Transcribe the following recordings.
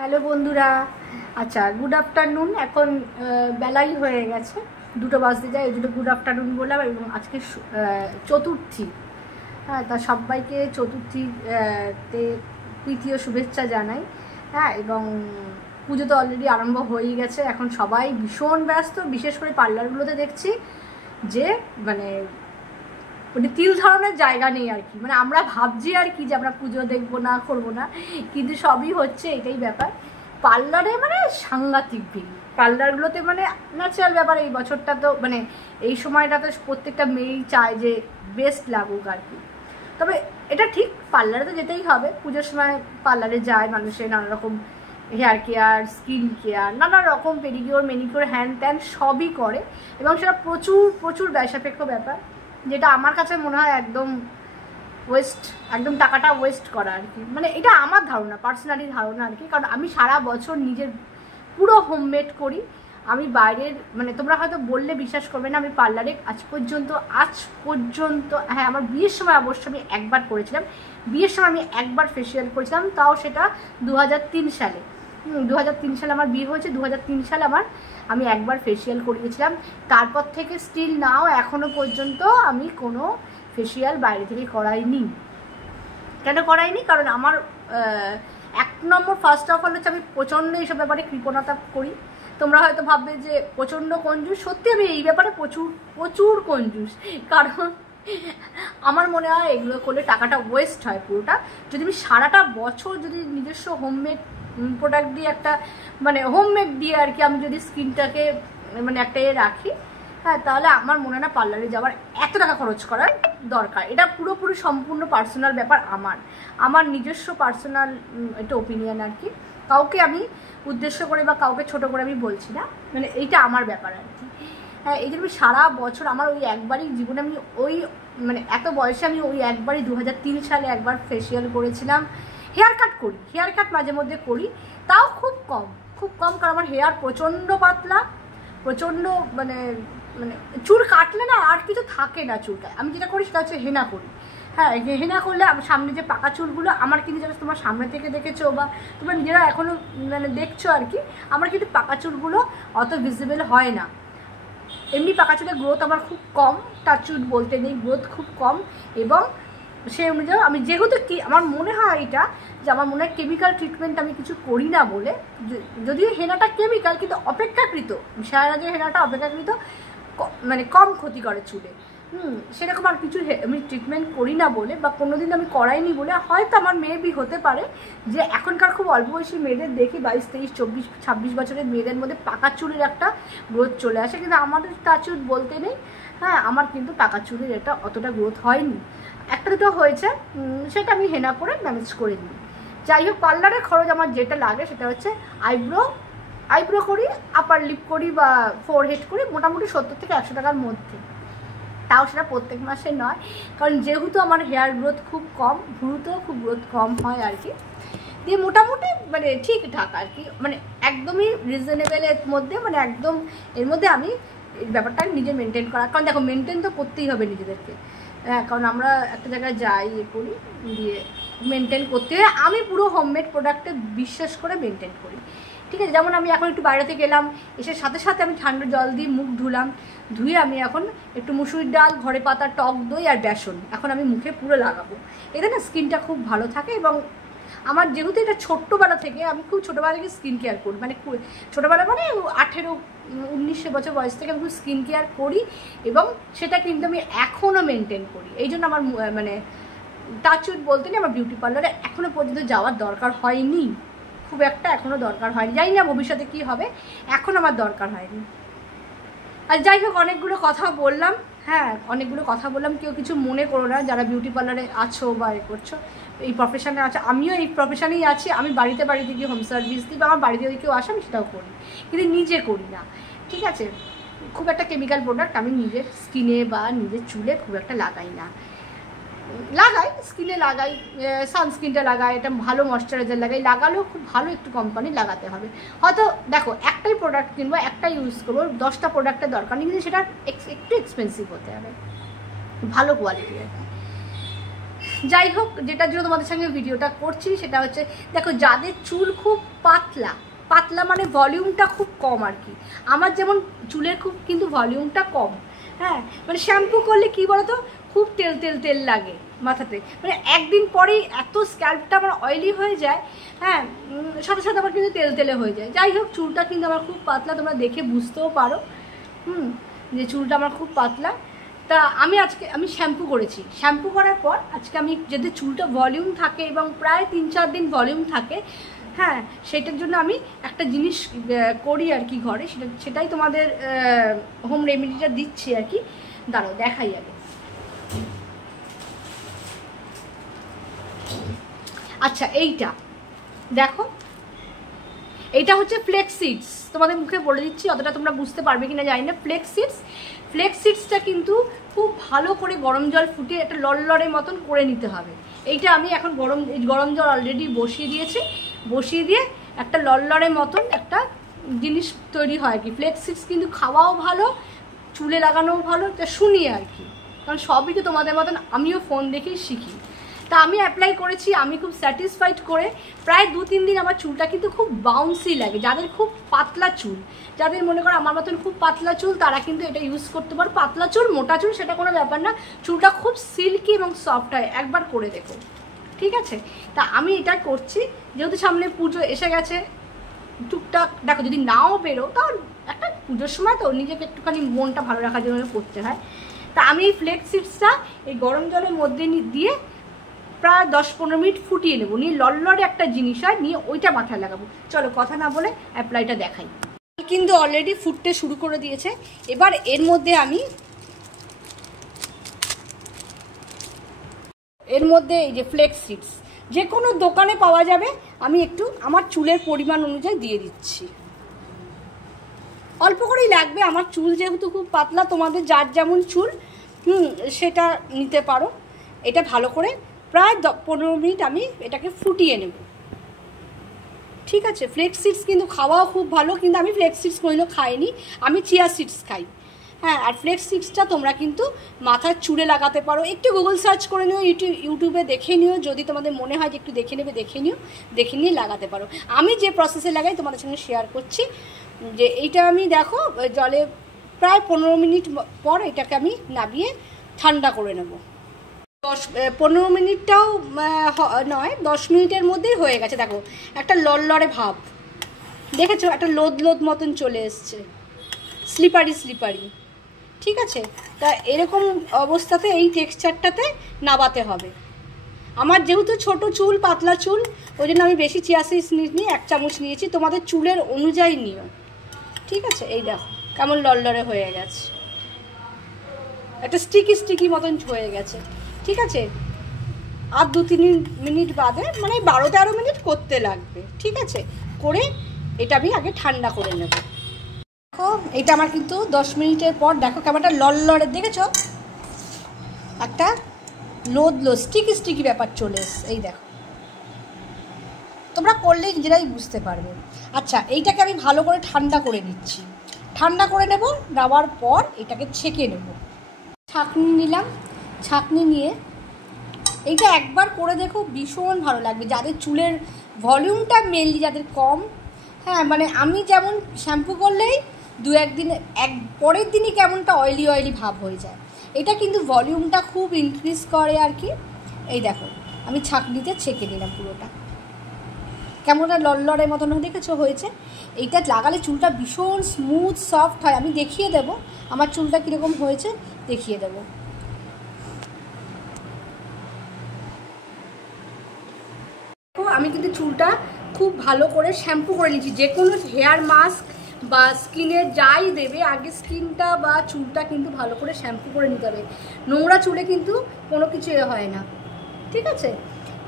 Hello বন্ধুরা, আচ্ছা good afternoon. এখন বেলাই হয়ে গেছে, 2টো বাজতে যায়, এই জন্য গুড আফটারনুন বললাম। এবং আজকে চতুর্থী, হ্যাঁ, তা সবাইকে চতুর্থীতে তৃতীয় শুভেচ্ছা জানাই। হ্যাঁ, এবং পুজো তো অলরেডি আরম্ভ হয়েই গেছে। এখন সবাই ভীষণ ব্যস্ত, বিশেষ করে পার্লারগুলোতে দেখছি যে মানে তিল ধারণের জায়গা নেই আর কি। মানে আমরা ভাবছি আর কি যে আমরা পুজো দেখবো না, করবো না, কিন্তু সবই হচ্ছে, এটাই ব্যাপার। পার্লারে মানে সাংঘাতিক ভিড় পার্লারগুলোতে, মানে ন্যাচারাল ব্যাপার। এই বছরটা তো মানে এই সময়টাতে প্রত্যেকটা মেয়েই চায় যে বেস্ট লাগুক আর কি। তবে এটা ঠিক, পার্লারে তো যেতেই হবে। পুজোর সময় পার্লারে যায় মানুষের, নানা রকম হেয়ার কেয়ার, স্কিন কেয়ার, নানা রকম পেডিকিওর, ম্যানিকিওর, হ্যান্ড ত্যান সবই করে। এবং সেটা প্রচুর প্রচুর ব্যয় সাপেক্ষ ব্যাপার, যেটা আমার কাছে মনে হয় একদম ওয়েস্ট, একদম টাকাটা ওয়েস্ট করা আর কি। মানে এটা আমার ধারণা, পার্সোনালি ধারণা আর কি। কারণ আমি সারা বছর নিজের পুরো হোমমেড করি। আমি বাইরের, মানে তোমরা হয়তো বললে বিশ্বাস করবে না, আমি পার্লারে আজ পর্যন্ত হ্যাঁ, আমার বিয়ের সময় অবশ্য আমি একবার করেছিলাম। বিয়ের সময় আমি একবার ফেসিয়াল করেছিলাম, তাও সেটা 2003 সালে। 2003 সালে আমার বিয়ে হয়েছে, 2003 সালে আমি একবার ফেসিয়াল করিয়েছিলাম। তারপর থেকে স্টিল নাও এখনও পর্যন্ত আমি কোনো ফেসিয়াল বাইরে থেকে করাইনি। কেন করাইনি? কারণ আমার এক নম্বর, ফার্স্ট অফ অল হচ্ছে আমি প্রচণ্ড এইসব ব্যাপারে কৃপণতা করি। তোমরা হয়তো ভাববে যে প্রচণ্ড কঞ্জুস, সত্যি আমি এই ব্যাপারে প্রচুর প্রচুর কঞ্জুস। কারণ আমার মনে হয় এগুলো করলে টাকাটা ওয়েস্ট হয় পুরোটা। যদি আমি সারাটা বছর যদি নিজস্ব হোমমেড প্রোডাক্ট দিয়ে একটা, মানে হোমমেড দিয়ে আর কি, আমি যদি স্কিনটাকে মানে একটা রাখি, হ্যাঁ, তাহলে আমার মনে হয় না পার্লারে যাওয়ার এত টাকা খরচ করার দরকার। এটা পুরোপুরি সম্পূর্ণ পার্সোনাল ব্যাপার, আমার নিজস্ব পার্সোনাল একটা ওপিনিয়ন আর কি। কাউকে আমি উদ্দেশ্য করে বা কাউকে ছোট করে আমি বলছি না, মানে এইটা আমার ব্যাপার আর কি। হ্যাঁ, এই জন্য আমি সারা বছর আমার ওই একবারই জীবনে আমি ওই মানে এত বয়সে আমি ওই একবারই 2003 সালে একবার ফেসিয়াল করেছিলাম। হেয়ার কাট করি, হেয়ার কাট মাঝে মধ্যে করি, তাও খুব কম, খুব কম। কারণ আমার হেয়ার প্রচণ্ড পাতলা, প্রচণ্ড মানে মানে চুল কাটলে না আর কিছু থাকে না চুলটায়। আমি যেটা করি সেটা হচ্ছে হেনা করি। হ্যাঁ, হেনা করলে সামনে যে পাকা চুলগুলো আমার, কিন্তু যেটা তোমার সামনে থেকে দেখেছো বা তোমরা নিজেরা এখনও মানে দেখছো আর কি, আমার কিন্তু পাকা চুলগুলো অত ভিজিবল হয় না। এমনি পাকা চুলের গ্রোথ আমার খুব কম, টাচ চুল বলতে নেই, গ্রোথ খুব কম। এবং সেই অনুযায়ী আমি যেহেতু কি আমার মনে হয় এটা, যে আমার মনে হয় কেমিক্যাল ট্রিটমেন্ট আমি কিছু করি না বলে, যদিও হেনাটা কেমিক্যাল কিন্তু অপেক্ষাকৃত, সারাজের হেনাটা অপেক্ষাকৃত মানে কম ক্ষতি করে চুলে। সেরকম আর কিছু আমি ট্রিটমেন্ট করি না বলে, বা কোনোদিন আমি করাইনি বলে হয়তো আমার মেয়েবি হতে পারে যে এখনকার খুব অল্প বয়সী মেয়েদের দেখি 22, 23, 24, 26 বছরের মেয়েদের মধ্যে পাকা চুলের একটা গ্রোথ চলে আসে, কিন্তু আমাদের তা চুল বলতে নেই। হ্যাঁ, আমার কিন্তু পাকা চুলের এটা অতটা গ্রোথ হয়নি, একটা দুটো হয়েছে, সেটা আমি হেনা করে ম্যানেজ করে নিই। যাই হোক, পার্লারের খরচ আমার যেটা লাগে সেটা হচ্ছে আইব্রো করি, আপার লিপ করি বা ফোরহেড করি, মোটামুটি 70 থেকে 100 টাকার মধ্যে। তাও সেটা প্রত্যেক মাসে নয়, কারণ যেহেতু আমার হেয়ার গ্রোথ খুব কম, ভ্রুতেও খুব গ্রোথ কম হয় আর কি। দিয়ে মোটামুটি মানে ঠিকঠাক আর কি, মানে একদমই রিজনেবলের মধ্যে, মানে একদম এর মধ্যে আমি এই ব্যাপারটা নিজে মেনটেন করা। কারণ দেখো, মেনটেন তো করতেই হবে নিজেদেরকে। হ্যাঁ, কারণ আমরা একটা জায়গায় যাই, করি, দিয়ে মেনটেন করতে হয়। আমি পুরো হোমমেড প্রোডাক্টে বিশ্বাস করে মেনটেন করি, ঠিক আছে। যেমন আমি এখন একটু বাইরেতে গেলাম, এসে সাথে সাথে আমি ঠান্ডা জল দিয়ে মুখ ধুলাম, ধুয়ে আমি এখন একটু মুসুরির ডাল, ঘরে পাতা, টক দই আর বেসন এখন আমি মুখে পুরো লাগাবো। এতে না স্কিনটা খুব ভালো থাকে। এবং আমার যেহেতু এটা ছোট্টবেলা থেকে, আমি খুব ছোটোবেলা থেকে স্কিন কেয়ার করি, মানে ছোটোবেলা মানে 18, 19 বছর বয়স থেকে আমি খুব স্কিন কেয়ার করি, এবং সেটা কিন্তু আমি এখনও মেনটেন করি। এই জন্য আমার মানে টাচউড বলতে নেই, আমার বিউটি পার্লারে এখনও পর্যন্ত যাওয়ার দরকার হয়নি, খুব একটা এখনও দরকার হয়নি। জানি না ভবিষ্যতে কী হবে, এখন আমার দরকার হয়নি। আর যাই হোক, অনেকগুলো কথা বললাম, হ্যাঁ, অনেকগুলো কথা বললাম, কেউ কিছু মনে করো না যারা বিউটি পার্লারে আছো বা এ করছো, এই প্রফেশনে আছো। আমিও এই প্রফেশনেই আছি। আমি বাড়িতে গিয়ে হোম সার্ভিস দিই, বা আমার বাড়িতে যদি কেউ আসে আমি সেটাও করি, কিন্তু নিজে করি না, ঠিক আছে। খুব একটা কেমিক্যাল প্রোডাক্ট আমি নিজের স্কিনে বা নিজের চুলে খুব একটা লাগাই না। লাগাই, স্কিনে লাগাই, সানস্ক্রিনটা লাগাই, এটা ভালো ময়শ্চারাইজার লাগাই, লাগালেও খুব ভালো একটু কোম্পানি লাগাতে হবে। হয়তো দেখো, একটাই প্রোডাক্ট কিনবো, একটাই ইউজ করবো, 10টা প্রোডাক্টের দরকার নেই, কিন্তু সেটা একটু এক্সপেন্সিভ হতে হবে, ভালো কোয়ালিটি আর কি। যাই হোক, যেটার জন্য তোমাদের সঙ্গে ভিডিওটা করছি সেটা হচ্ছে, দেখো যাদের চুল খুব পাতলা, পাতলা মানে ভলিউমটা খুব কম আর কি, আমার যেমন চুলের খুব কিন্তু ভলিউমটা কম, হ্যাঁ মানে শ্যাম্পু করলে কি বলতো খুব তেল তেল তেল লাগে মাথাতে, মানে একদিন পরেই এত স্ক্যাল্পটা আমার অয়েলি হয়ে যায়, হ্যাঁ সাথে সাথে আমার কিন্তু তেল তেলে হয়ে যায়। যাই হোক, চুলটা কিন্তু আমার খুব পাতলা, তোমরা দেখে বুঝতেও পারো যে চুলটা আমার খুব পাতলা। তা আমি শ্যাম্পু করেছি, শ্যাম্পু করার পর আজকে আমি যদি চুলটা ভলিউম থাকে এবং প্রায় 3-4 দিন ভলিউম থাকে, হ্যাঁ সেটার জন্য আমি একটা জিনিস করি আর কি ঘরে, সেটাই তোমাদের হোম রেমেডিটা দিচ্ছি আর কি। দাঁড়াও দেখাই আগে। আচ্ছা এইটা দেখো, এইটা হচ্ছে ফ্লেক্স সিডস, তোমাদের মুখে বলে দিচ্ছি, অতটা তোমরা বুঝতে পারবে কিনা জানি না। ফ্লেক্স সিডসটা কিন্তু খুব ভালো করে গরম জল ফুটিয়ে একটা লড়লড়ের মতন করে নিতে হবে। এইটা আমি এখন গরম জল অলরেডি বসিয়ে দিয়েছি, বসিয়ে দিয়ে একটা লড়লড়ের মতন একটা জিনিস তৈরি হয় আর কি। ফ্লেক্স সিডস কিন্তু খাওয়াও ভালো, চুলে লাগানোও ভালো, এটা শুনি আর কি, কারণ সবই তো তোমাদের মতন আমিও ফোন দেখেই শিখি। তা আমি অ্যাপ্লাই করেছি, আমি খুব স্যাটিসফাইড করে প্রায় 2-3 দিন আমার চুলটা কিন্তু খুব বাউন্সি লাগে। যাদের খুব পাতলা চুল, যাদের মনে করো আমার মতন খুব পাতলা চুল, তারা কিন্তু এটা ইউজ করতে পারো। পাতলা চুল মোটা চুল সেটা কোনো ব্যাপার না, চুলটা খুব সিল্কি এবং সফট হয়, একবার করে দেখো, ঠিক আছে? তা আমি এটা করছি যেহেতু সামনে পুজো এসে গেছে, টুকটাক দেখো যদি নাও বেরো তাও একটা পুজোর সময় তো নিজেকে একটুখানি মনটা ভালো রাখার জন্য করতে হয়। তা আমি এই ফ্লেক্স সিডসটা এই গরম জলের মধ্যে দিয়ে প্রায় 10-15 মিনিট ফুটিয়ে নেবো, নিয়ে লড়লড়ে একটা জিনিস হয়, নিয়ে ওইটা মাথায় লাগাবো। চলো কথা না বলে অ্যাপ্লাইটা দেখাই। কিন্তু অলরেডি ফুটতে শুরু করে দিয়েছে। এবার এর মধ্যে এই যে ফ্লেক্স সিডস যে কোনো দোকানে পাওয়া যাবে, আমি একটু আমার চুলের পরিমাণ অনুযায়ী দিয়ে দিচ্ছি। অল্প করেই লাগবে, আমার চুল যেহেতু খুব পাতলা, তোমাদের যার যেমন চুল সেটা নিতে পারো। এটা ভালো করে প্রায় 15 মিনিট আমি এটাকে ফুটিয়ে নেব, ঠিক আছে? ফ্লেক্স সিডস কিন্তু খাওয়াও খুব ভালো, কিন্তু আমি ফ্লেক্স সিডস কোনোদিনও খাইনি, আমি চিয়া সিডস খাই, হ্যাঁ। আর ফ্লেক্স সিডসটা তোমরা কিন্তু মাথার চুলে লাগাতে পারো, একটু গুগল সার্চ করে নিও, ইউটিউবে দেখে নিও, যদি তোমাদের মনে হয় যে একটু দেখে নেবে দেখে নিয়ে লাগাতে পারো। আমি যে প্রসেসে লাগাই তোমাদের সঙ্গে শেয়ার করছি, যে এইটা আমি দেখো জলে প্রায় 15 মিনিট পর এটাকে আমি নামিয়ে ঠান্ডা করে নেব। 15 মিনিটটাও নয়, 10 মিনিটের মধ্যেই হয়ে গেছে। দেখো একটা লড়লড়ে ভাব দেখেছো, একটা লোদ মতন চলে এসছে, স্লিপারি, ঠিক আছে? তা এরকম অবস্থাতে এই টেক্সচারটাতে নাবাতে হবে। আমার যেহেতু ছোট চুল, পাতলা চুল, ওই জন্য আমি বেশি চিয়া সিডস নিইনি, 1 চামচ নিয়েছি, তোমাদের চুলের অনুযায়ী নিও, ঠিক আছে? এই দেখো কেমন লড়লড়ে হয়ে গেছে, একটা স্টিকি মতন হয়ে গেছে, ঠিক আছে? আর 2-3 মিনিট বাদে, মানে 12-13 মিনিট করতে লাগবে, ঠিক আছে? করে এটা আমি আগে ঠান্ডা করে নেব। দেখো এটা আমার কিন্তু 10 মিনিটের পর দেখো কেমন একটা লড়লড়ে, দেখেছো একটা স্টিকি ব্যাপার চলে এসছে, এই দেখো, তোমরা করলেই নিজেরাই বুঝতে পারবে। আচ্ছা এইটাকে আমি ভালো করে ঠান্ডা করে নিচ্ছি, ঠান্ডা করে নেব, নেওয়ার পর এটাকে ছেঁকে নেব। ছাঁকনি নিলাম, ছাঁকনি নিয়ে এইটা একবার করে দেখো, ভীষণ ভালো লাগবে। যাদের চুলের ভলিউমটা মেনলি যাদের কম, হ্যাঁ মানে আমি যেমন শ্যাম্পু করলেই 2-1 দিন পরের দিনই কেমনটা অয়েলি ভাব হয়ে যায়, এটা কিন্তু ভলিউমটা খুব ইনক্রিজ করে আর কি। এই দেখো আমি ছাঁকনিতে ছেঁকে নিলাম পুরোটা, কেমনটা লড়লড়ের মতন দেখেছো হয়েছে। এইটা লাগালে চুলটা ভীষণ স্মুথ সফট হয়, আমি দেখিয়ে দেবো আমার চুলটা কীরকম হয়েছে, দেখিয়ে দেবো। আমি কিন্তু চুলটা খুব ভালো করে শ্যাম্পু করে নিচ্ছি। যে কোনো হেয়ার মাস্ক বা স্কিনে যাই দেবে, আগে স্কিনটা বা চুলটা কিন্তু ভালো করে শ্যাম্পু করে নিতে হবে, নোংরা চুলে কিন্তু কোনো কিছু হয় না, ঠিক আছে?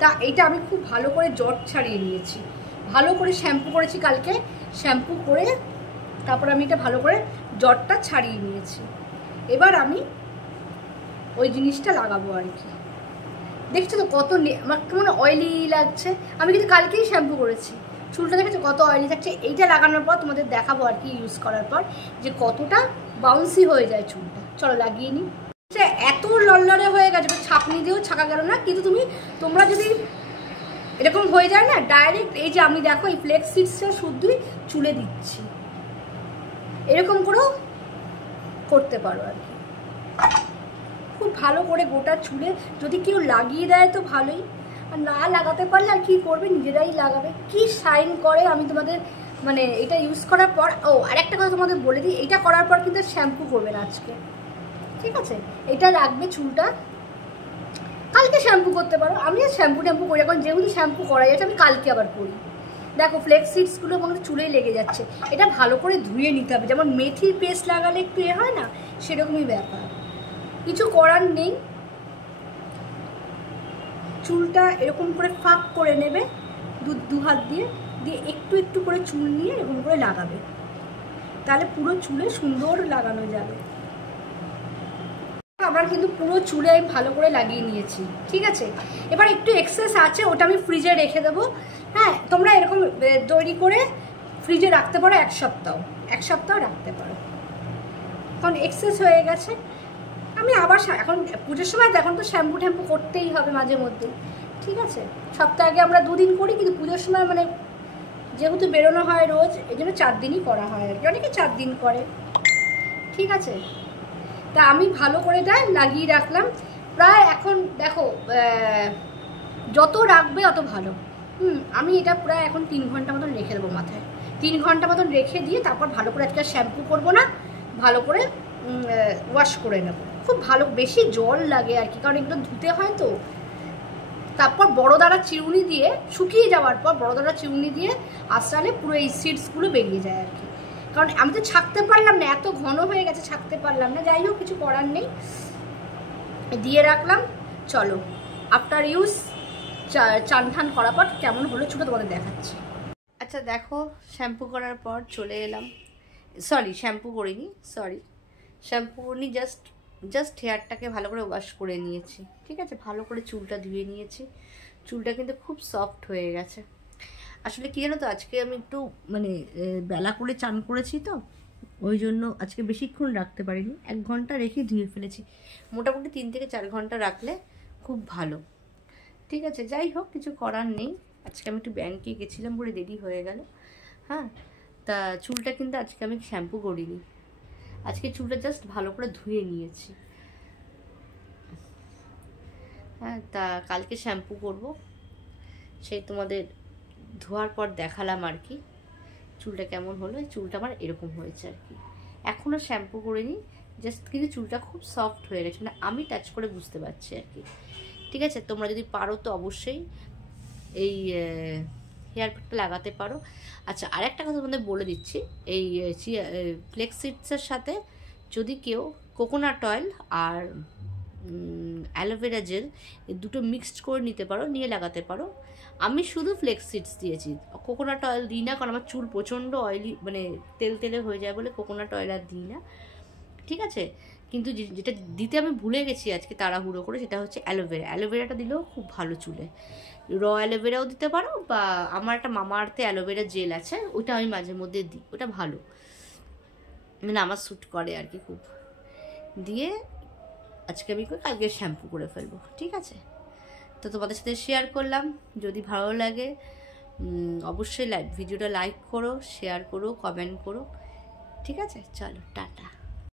তা এইটা আমি খুব ভালো করে জট ছাড়িয়ে নিয়েছি, ভালো করে শ্যাম্পু করেছি কালকে, শ্যাম্পু করে তারপর আমি এটা ভালো করে জটটা ছাড়িয়ে নিয়েছি। এবার আমি ওই জিনিসটা লাগাবো আর কি। দেখছো তো কত আমার কেমন অয়েলি লাগছে, আমি কিন্তু কালকেই শ্যাম্পু করেছি, চুলটা দেখেছো কত অয়েলি থাকছে। এইটা লাগানোর পর তোমাদের দেখাবো আর কি, ইউজ করার পর যে কতটা বাউন্সি হয়ে যায় চুলটা। চলো লাগিয়ে নিই। এত লড়লড়ে হয়ে গেছে, ছাঁকনি দিয়েও ছাকা গেল না। কিন্তু তোমরা যদি এরকম হয়ে যায় না, ডাইরেক্ট এই যে আমি দেখো এই ফ্লেক্স সিডসটা শুধুই চুলে দিচ্ছি, এরকম করেও করতে পারো আর কি। খুব ভালো করে গোটা চুলে যদি কেউ লাগিয়ে দেয় তো ভালোই, আর না লাগাতে পারলে আর কি করবে, নিজেরাই লাগাবে। কি শাইন করে আমি তোমাদের মানে এটা ইউজ করার পর। ও আরেকটা কথা তোমাদের বলে দিই, এটা করার পর কিন্তু শ্যাম্পু করবে না আজকে, ঠিক আছে? এটা রাখবে চুলটা, কালকে শ্যাম্পু করতে পারো। আমি আর শ্যাম্পু ট্যাম্পু করি এখন, যেহেতু শ্যাম্পু করা যাচ্ছে আমি কালকে আবার করি। দেখো ফ্লেক্স সিডসগুলো আমাদের চুলেই লেগে যাচ্ছে, এটা ভালো করে ধুয়ে নিতে হবে। যেমন মেথির পেস্ট লাগালে একটু এ হয় না, সেরকমই ব্যাপার, কিছু করার নেই। চুলটা এরকম করে ফাঁক করে নেবে দু হাত দিয়ে দিয়ে একটু একটু করে চুল নিয়ে এরকম করে লাগাবে, তাহলে পুরো চুলে সুন্দর লাগানো যাবে। আমার কিন্তু পুরো চুলে আমি ভালো করে লাগিয়ে নিয়েছি, ঠিক আছে? এবার একটু এক্সেস আছে, ওটা আমি ফ্রিজে রেখে দেবো। হ্যাঁ, তোমরা এরকম তৈরি করে ফ্রিজে রাখতে পারো, এক সপ্তাহ রাখতে পারো। কারণ এক্সেস হয়ে গেছে। আমি আবার এখন পুজোর সময় এখন তো শ্যাম্পু ট্যাম্পু করতেই হবে মাঝে মধ্যে, ঠিক আছে? সপ্তাহে আগে আমরা 2 দিন করি, কিন্তু পুজোর সময় মানে যেহেতু বেরোনো হয় রোজ, এই জন্য 4 দিনই করা হয় আর কি, অনেকে 4 দিন করে, ঠিক আছে? তা আমি ভালো করে লাগিয়ে রাখলাম প্রায়। এখন দেখো যত রাখবে অত ভালো। আমি এটা প্রায় এখন 3 ঘন্টা মতন রেখে দেবো মাথায়, 3 ঘন্টা মতন রেখে দিয়ে তারপর ভালো করে আজকে শ্যাম্পু করবো না, ভালো করে ওয়াশ করে নেবো। খুব ভালো, বেশি জল লাগে আর কি, কারণ এগুলো ধুতে হয় তো। তারপর বড় দাঁড়া চিরুনি দিয়ে শুকিয়ে যাওয়ার পর বড় দাঁড়া চিরুনি দিয়ে আশ্রালে পুরো এই সিডসগুলো বেরিয়ে যায় আর কি। কারণ আমি তো ছাকতে পারলাম না, এত ঘন হয়ে গেছে, ছাকতে পারলাম না। যাই হোক, কিছু করার নেই, দিয়ে রাখলাম। চলো আফটার ইউজ চান ঠান করার পর কেমন হলো চুলটা তোমাদের দেখাচ্ছি। আচ্ছা দেখো, শ্যাম্পু করার পর চলে এলাম, শ্যাম্পু করিনি, জাস্ট হেয়ারটাকে ভালো করে ওয়াশ করে নিয়েছি, ঠিক আছে? ভালো করে চুলটা ধুয়ে নিয়েছি, চুলটা কিন্তু খুব সফট হয়ে গেছে। আসলে কি জানো তো, আজকে আমি একটু মানে বেলা করে চান করেছি তো, ওই জন্য আজকে বেশিক্ষণ রাখতে পারিনি, 1 ঘন্টা রেখে ধুয়ে ফেলেছি। মোটামুটি 3 থেকে 4 ঘন্টা রাখলে খুব ভালো, ঠিক আছে? যাই হোক, কিছু করার নেই। আজকে আমি একটু ব্যাংকে গেছিলাম বলে দেরি হয়ে গেল। হ্যাঁ, তা চুলটা কিন্তু আজকে আমি শ্যাম্পু করিনি, আজকে চুলটা জাস্ট ভালো করে ধুয়ে নিয়েছি। হ্যাঁ, তা কালকে শ্যাম্পু করব, সেই তোমাদের ধোয়ার পর দেখালাম আর কি চুলটা কেমন হলো। চুলটা আমার এরকম হয়েছে আর কি, এখনও শ্যাম্পু করিনি, জাস্ট কিন্তু চুলটা খুব সফট হয়ে গেছে, মানে আমি টাচ করে বুঝতে পারছি আর কি, ঠিক আছে? তোমরা যদি পারো তো অবশ্যই এই হেয়ার প্যাকটা লাগাতে পারো। আচ্ছা, আরেকটা কথা তোমাদের বলে দিচ্ছি, এই ফ্লেক্স সিডসের সাথে যদি কেউ কোকোনাট অয়েল আর অ্যালোভেরা জেল এই দুটো মিক্সড করে নিতে পারো, নিয়ে লাগাতে পারো। আমি শুধু ফ্লেক্স সিডস দিয়েছি, কোকোনাট অয়েল দিই না, কারণ আমার চুল প্রচণ্ড অয়েলি মানে তেলে হয়ে যায় বলে কোকোনাট অয়েল আর দিই না, ঠিক আছে? কিন্তু যেটা দিতে আমি ভুলে গেছি আজকে তাড়াহুড়ো করে, সেটা হচ্ছে অ্যালোভেরাটা দিলেও খুব ভালো চুলে। র অ্যালোভেরাও দিতে পারো, বা আমার একটা মামাআর্থে অ্যালোভেরা জেল আছে, ওটা আমি মাঝে মধ্যে দিই, ওটা ভালো, মানে আমার স্যুট করে আর কি খুব। দিয়ে আজকে আমি কালকে শ্যাম্পু করে ফেলবো, ঠিক আছে? তো তোমাদের সাথে শেয়ার করলাম, যদি ভালো লাগে অবশ্যই ভিডিওটা লাইক করো, শেয়ার করো, কমেন্ট করো, ঠিক আছে? চলো টাটা।